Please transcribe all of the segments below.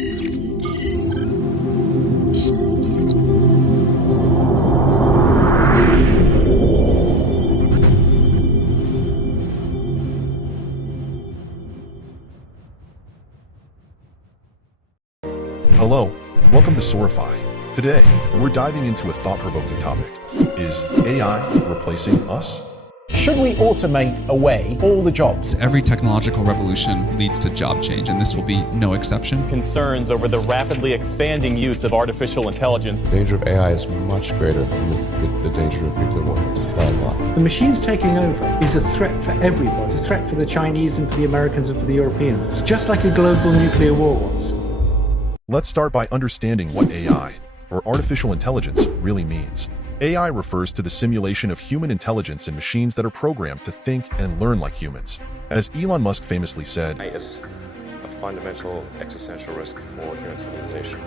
Hello, welcome to Soarify. Today, we're diving into a thought-provoking topic. Is AI replacing us? Should we automate away all the jobs? Every technological revolution leads to job change, and this will be no exception. Concerns over the rapidly expanding use of artificial intelligence. The danger of AI is much greater than the danger of nuclear warheads, by a lot. The machines taking over is a threat for everyone. It's a threat for the Chinese and for the Americans and for the Europeans, just like a global nuclear war was. Let's start by understanding what AI, or artificial intelligence, really means. AI refers to the simulation of human intelligence in machines that are programmed to think and learn like humans. As Elon Musk famously said, AI is a fundamental existential risk for human civilization.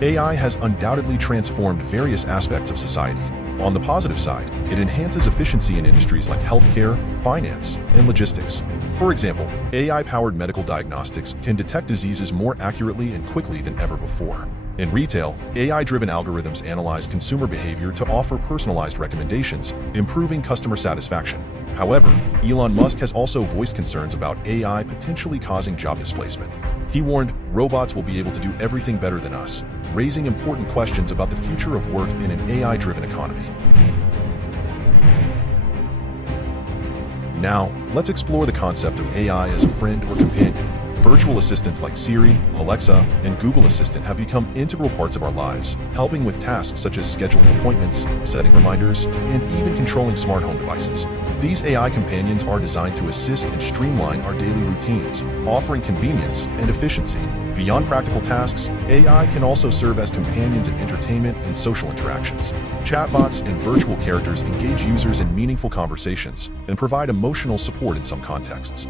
AI has undoubtedly transformed various aspects of society. On the positive side, it enhances efficiency in industries like healthcare, finance, and logistics. For example, AI-powered medical diagnostics can detect diseases more accurately and quickly than ever before. In retail, AI-driven algorithms analyze consumer behavior to offer personalized recommendations, improving customer satisfaction. However, Elon Musk has also voiced concerns about AI potentially causing job displacement. He warned, robots will be able to do everything better than us, raising important questions about the future of work in an AI-driven economy. Now, let's explore the concept of AI as a friend or companion. Virtual assistants like Siri, Alexa, and Google Assistant have become integral parts of our lives, helping with tasks such as scheduling appointments, setting reminders, and even controlling smart home devices. These AI companions are designed to assist and streamline our daily routines, offering convenience and efficiency. Beyond practical tasks, AI can also serve as companions in entertainment and social interactions. Chatbots and virtual characters engage users in meaningful conversations and provide emotional support in some contexts.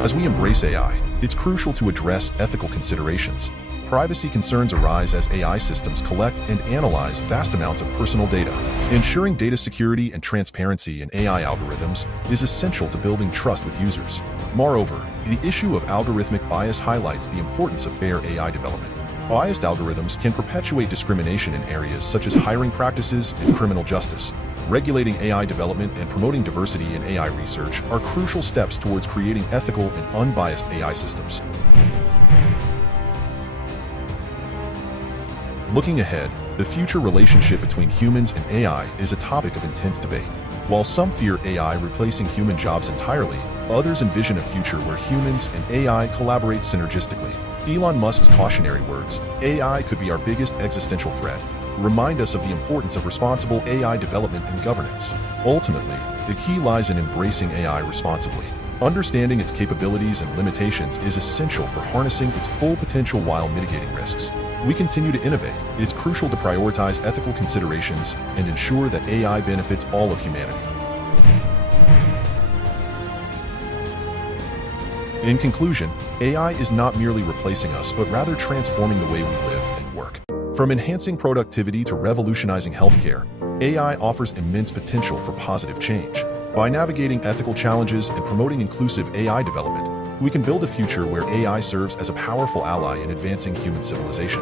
As we embrace AI, it's crucial to address ethical considerations. Privacy concerns arise as AI systems collect and analyze vast amounts of personal data. Ensuring data security and transparency in AI algorithms is essential to building trust with users. Moreover, the issue of algorithmic bias highlights the importance of fair AI development. Biased algorithms can perpetuate discrimination in areas such as hiring practices and criminal justice. Regulating AI development and promoting diversity in AI research are crucial steps towards creating ethical and unbiased AI systems. Looking ahead, the future relationship between humans and AI is a topic of intense debate. While some fear AI replacing human jobs entirely, others envision a future where humans and AI collaborate synergistically. Elon Musk's cautionary words, "AI could be our biggest existential threat," remind us of the importance of responsible AI development and governance. Ultimately, the key lies in embracing AI responsibly. Understanding its capabilities and limitations is essential for harnessing its full potential while mitigating risks. We continue to innovate. It's crucial to prioritize ethical considerations and ensure that AI benefits all of humanity. In conclusion, AI is not merely replacing us, but rather transforming the way we live and work. From enhancing productivity to revolutionizing healthcare, AI offers immense potential for positive change. By navigating ethical challenges and promoting inclusive AI development, we can build a future where AI serves as a powerful ally in advancing human civilization.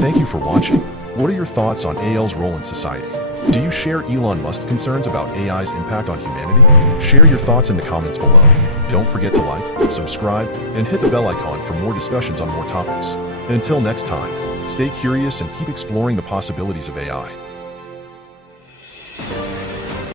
Thank you for watching. What are your thoughts on AI's role in society? Do you share Elon Musk's concerns about AI's impact on humanity? Share your thoughts in the comments below. Don't forget to like, subscribe, and hit the bell icon for more discussions on more topics. And until next time, stay curious and keep exploring the possibilities of AI.